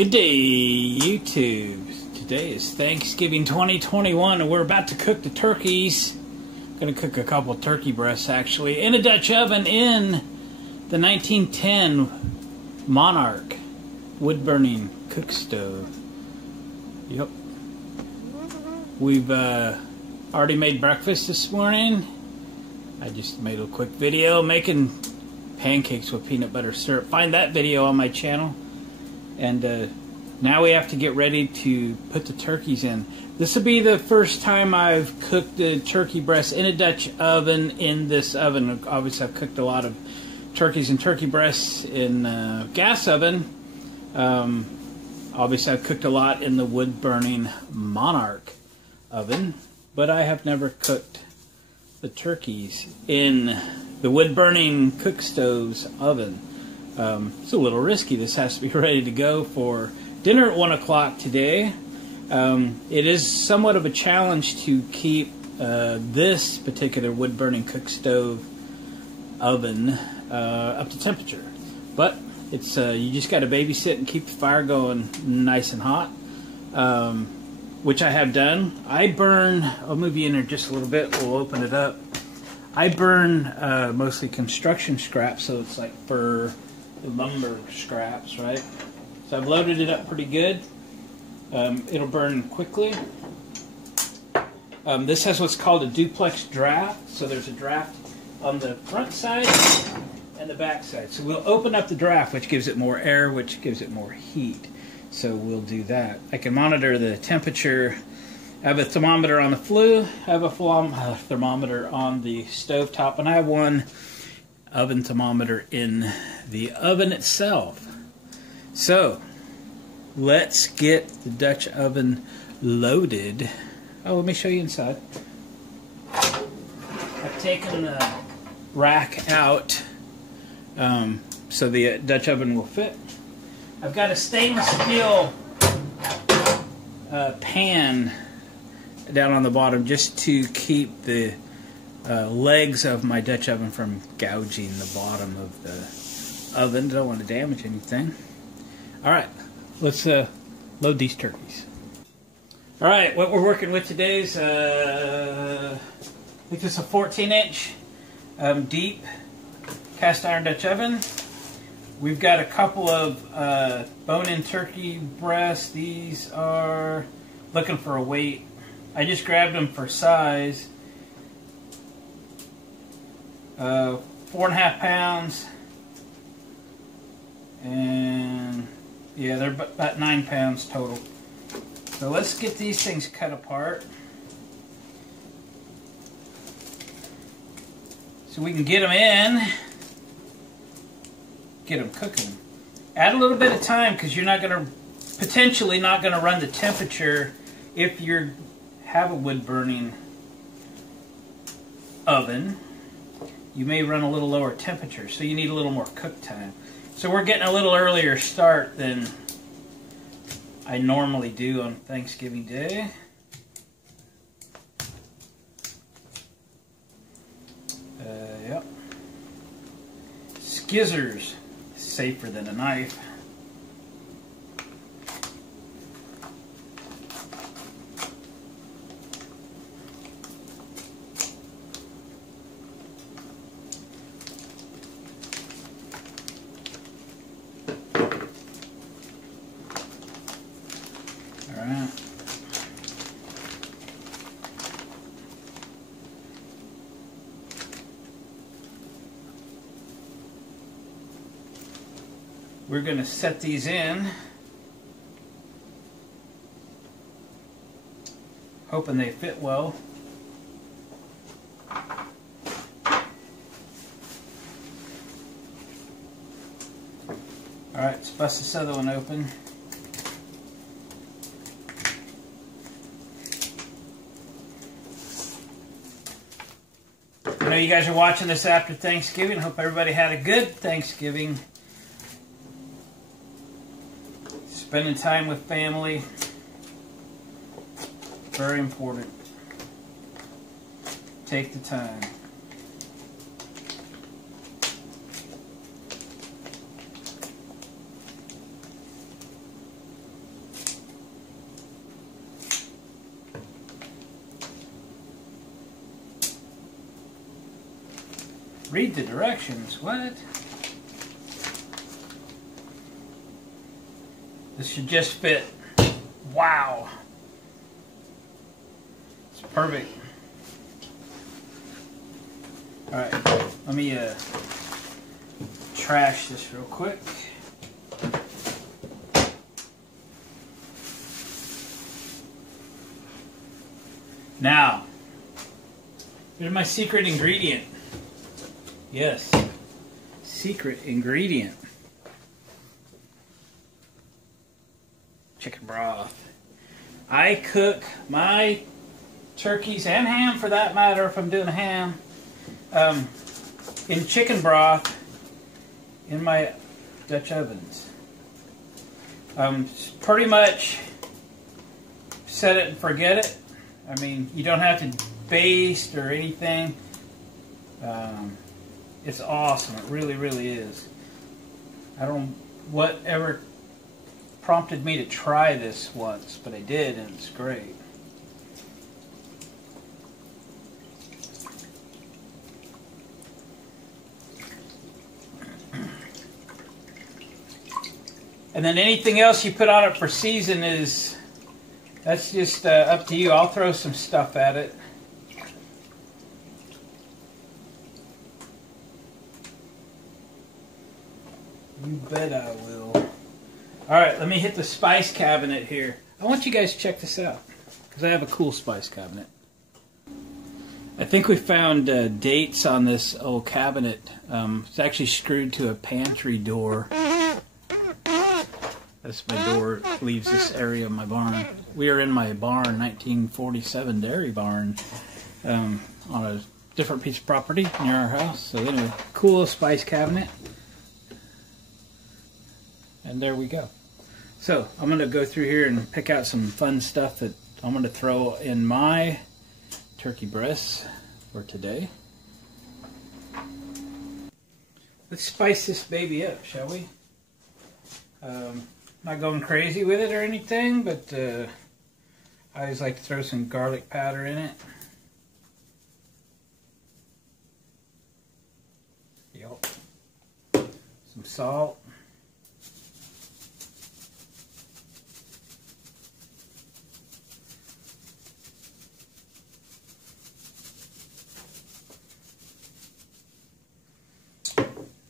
Good day, YouTube. Today is Thanksgiving 2021 and we're about to cook the turkeys. I'm going to cook a couple of turkey breasts actually in a Dutch oven in the 1910 Monarch wood burning cook stove. Yep. We've already made breakfast this morning. I just made a quick video making pancakes with peanut butter syrup. Find that video on my channel. And now we have to get ready to put the turkeys in. This will be the first time I've cooked the turkey breasts in a Dutch oven in this oven. Obviously I've cooked a lot of turkeys and turkey breasts in gas oven. Obviously I've cooked a lot in the wood burning Monarch oven. But I have never cooked the turkeys in the wood burning cook stove's oven. It's a little risky. This has to be ready to go for dinner at 1 o'clock today. It is somewhat of a challenge to keep this particular wood burning cook stove oven up to temperature. But it's you just got to babysit and keep the fire going nice and hot, which I have done. I burn, I'll move you in there just a little bit, we'll open it up. I burn mostly construction scraps, so it's like for lumber scraps, right? So I've loaded it up pretty good. It'll burn quickly. This has what's called a duplex draft. So there's a draft on the front side and the back side. So we'll open up the draft, which gives it more air, which gives it more heat. So we'll do that. I can monitor the temperature. I have a thermometer on the flue. I have a thermometer on the stove top, and I have one oven thermometer in the oven itself. So let's get the Dutch oven loaded. Oh, let me show you inside. I've taken the rack out so the Dutch oven will fit. I've got a stainless steel pan down on the bottom just to keep the legs of my Dutch oven from gouging the bottom of the oven. Don't want to damage anything. Alright, let's load these turkeys. Alright, what we're working with today is I think this is a 14-inch deep cast iron Dutch oven. We've got a couple of bone-in turkey breasts. These are looking for a weight. I just grabbed them for size. 4.5 pounds, and yeah, they're about 9 pounds total. So let's get these things cut apart so we can get them in, get them cooking. Add a little bit of time because you're not going to, potentially not going to run the temperature if you have a wood burning oven. You may run a little lower temperature, so you need a little more cook time. So we're getting a little earlier start than I normally do on Thanksgiving Day. Yep. Skizzers, safer than a knife. Alright. We're going to set these in, hoping they fit well. Alright, let's bust this other one open. I know you guys are watching this after Thanksgiving. I hope everybody had a good Thanksgiving. Spending time with family. Very important. Take the time. Read the directions. What? This should just fit. Wow. It's perfect. Alright, let me trash this real quick. Now, here's my secret ingredient. Yes, secret ingredient. Chicken broth. I cook my turkeys and ham, for that matter, if I'm doing a ham, in chicken broth in my Dutch ovens. Pretty much set it and forget it. I mean, you don't have to baste or anything. It's awesome. It really, really is. I don't know whatever prompted me to try this once, but I did, and it's great. And then anything else you put on it for season that's just up to you. I'll throw some stuff at it. You bet I will. Alright, let me hit the spice cabinet here. I want you guys to check this out, because I have a cool spice cabinet. I think we found dates on this old cabinet. It's actually screwed to a pantry door. That's my door that leaves this area of my barn. We are in my barn, 1947 dairy barn, on a different piece of property near our house. So anyway, cool spice cabinet. And there we go. So I'm going to go through here and pick out some fun stuff that I'm going to throw in my turkey breasts for today. Let's spice this baby up, shall we? Not going crazy with it or anything, but I always like to throw some garlic powder in it. Yep. Some salt.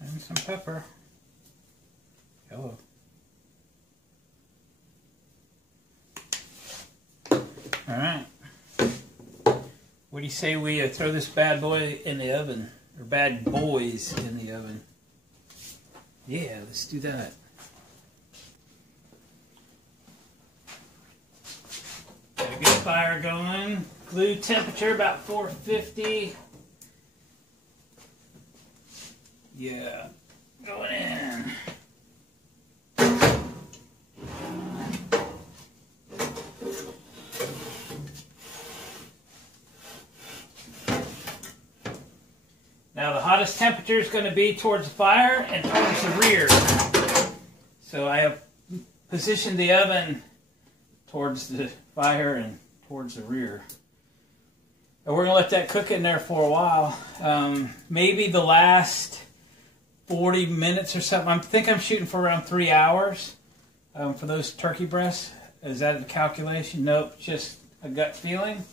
And some pepper. Hello. Alright. What do you say we throw this bad boy in the oven? Or bad boys in the oven? Yeah, let's do that. Got a good fire going. Glue temperature about 450. Yeah, going in. Now the hottest temperature is going to be towards the fire and towards the rear. So I have positioned the oven towards the fire and towards the rear. And we're going to let that cook in there for a while. Maybe the last 40 minutes or something. I think I'm shooting for around 3 hours for those turkey breasts. Is that a calculation? Nope, just a gut feeling.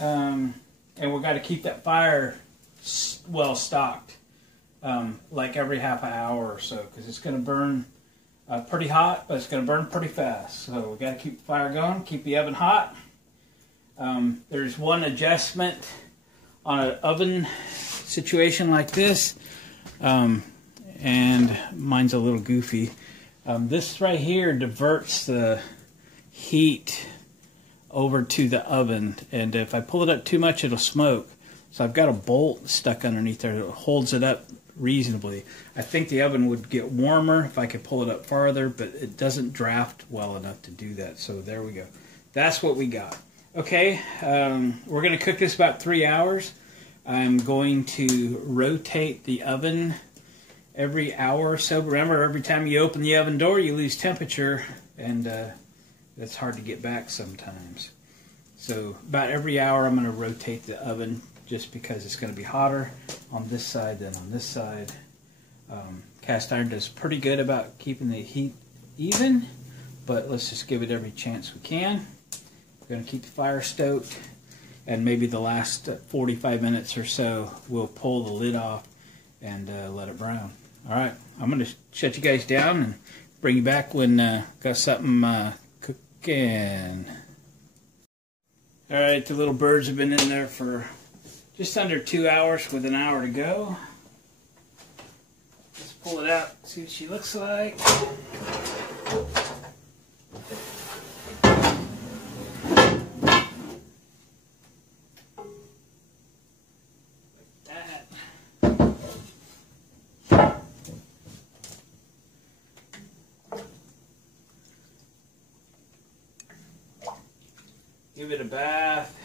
And we've got to keep that fire well stocked, like every half an hour or so, because it's going to burn pretty hot, but it's going to burn pretty fast. So we've got to keep the fire going, keep the oven hot. There's one adjustment on an oven situation like this. And mine's a little goofy. This right here diverts the heat over to the oven, and if I pull it up too much, it'll smoke. So I've got a bolt stuck underneath there that holds it up reasonably. I think the oven would get warmer if I could pull it up farther, but it doesn't draft well enough to do that. So there we go. That's what we got. Okay, we're going to cook this about 3 hours. I'm going to rotate the oven every hour or so. Remember, every time you open the oven door, you lose temperature, and that's hard to get back sometimes. So about every hour, I'm going to rotate the oven just because it's going to be hotter on this side than on this side. Cast iron does pretty good about keeping the heat even, but let's just give it every chance we can. We're going to keep the fire stoked, and maybe the last 45 minutes or so we'll pull the lid off and let it brown. Alright, I'm going to shut you guys down and bring you back when got something cooking. Alright, the little birds have been in there for just under 2 hours with an hour to go. Let's pull it out, see what she looks like. Give it a bath.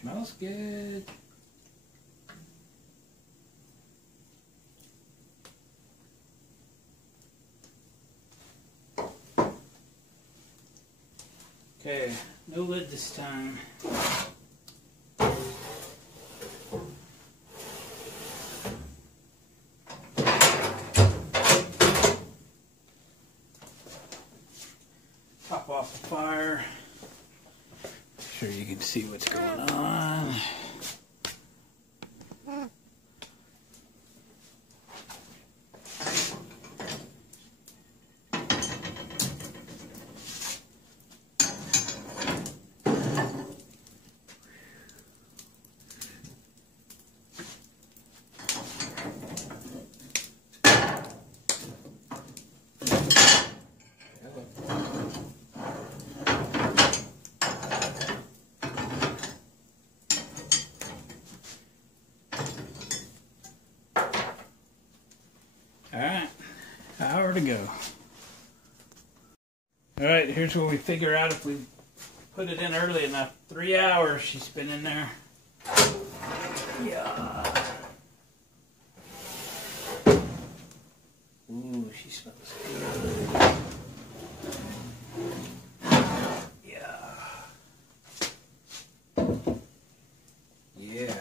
Smells good. Okay, no lid this time. Top off the fire. Make sure you can see what's going on. Alright, hour to go. Alright, here's where we figure out if we put it in early enough. 3 hours she's been in there. Yeah. Ooh, she smells good. Yeah. Yeah.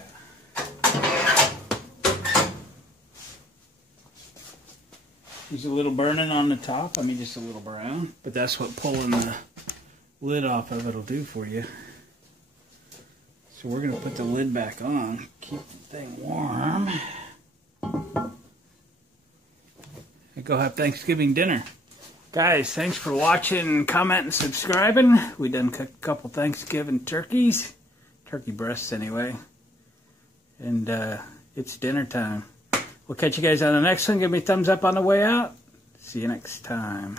She's a little burning on the top, I mean just a little brown, but that's what pulling the lid off of it will do for you. So we're going to put the lid back on, keep the thing warm, and go have Thanksgiving dinner. Guys, thanks for watching, commenting, and subscribing. We done cooked a couple Thanksgiving turkeys, turkey breasts anyway, and it's dinner time. We'll catch you guys on the next one. Give me a thumbs up on the way out. See you next time.